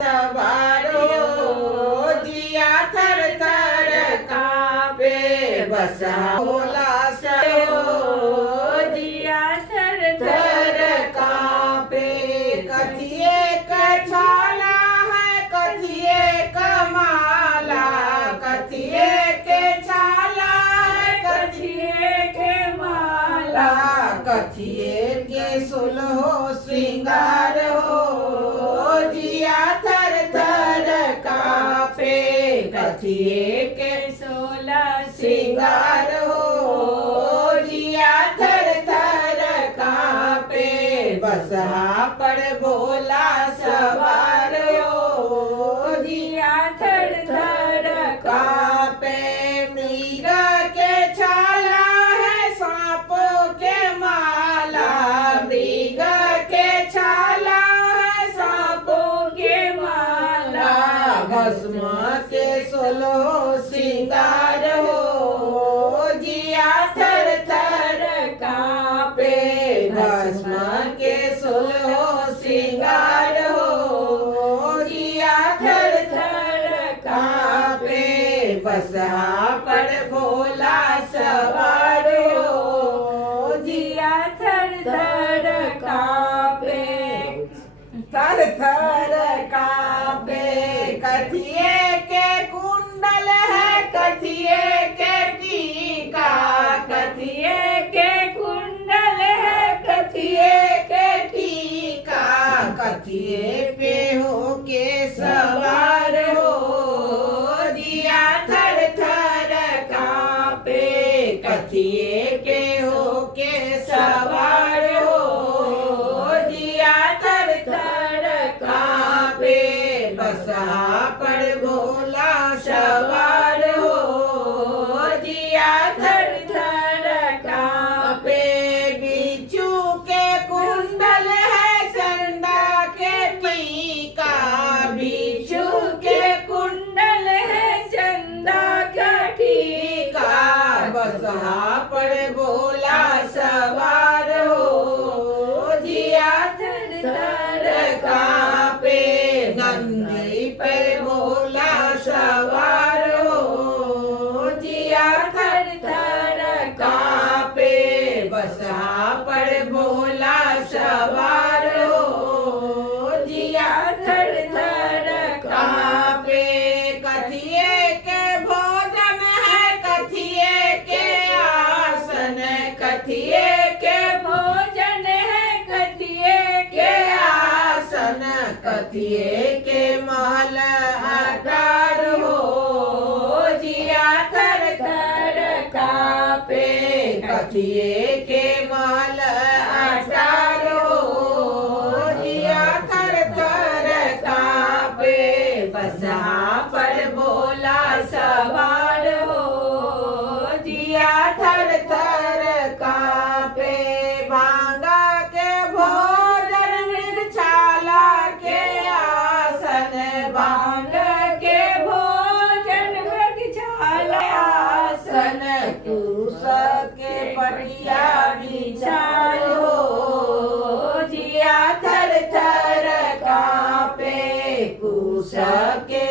सवारो जिया थर थर कापे बसा भोला सयो जिया थर थर कापे कथिए कछाला है कथिए कमाला कथिए के छाला है कथिए के माला कथिए के सुलहो श्रृंगार हो जिया थर थर कापे कथिए के सोला श्रृंगार हो जिया थर थर कापे बसहा पर भोला सवार हो जिया थर थर कापे मृग के छाला है सांप के माला मृग के छाला है सांप के माला भस्म के सोलहो श्रृंगार हो जिया थर थर कापे भस्म के सोलहो श्रृंगार हो जिया थर थर कापे बसहा पर भोला सवार हो जिया थर थर कापे थर थर कापे कथिए के कुंडल है कथिए के टीका कथिए के कुंडल है कथिए के टीका कथिए पे हो के सवार हो जिया थर थर कापे कथिए के हो के सवार हो जिया थर थर कापे बसहा पर भोला सवार हो जिया थर थर कापे बिच्छू के कुंडल है चंदा के टीका बिच्छू के कुंडल है चंदा का टीका बसहा पर भोला सवार हो जिया थर थर कापे नंदी पे भोला सवार हो जिया थर थर कापे बसहा पर भोला सवार हो जिया थर थर कापे कथिए के भोजन है कथिए के आसन कथिए के भोजन है कथिए के आसन कथिए के महल अटार हो जिया थर थर कापे कथिए के महल अटार हो जिया थर थर कापे बसहा पर भोला सवार हो जिया थर थर कापे भांगा के भोजन मृगछाला के आसन भांग के भोजन मृगछाला आसन कुश के पटिया बिछायो जिया थर थर कापे कुश के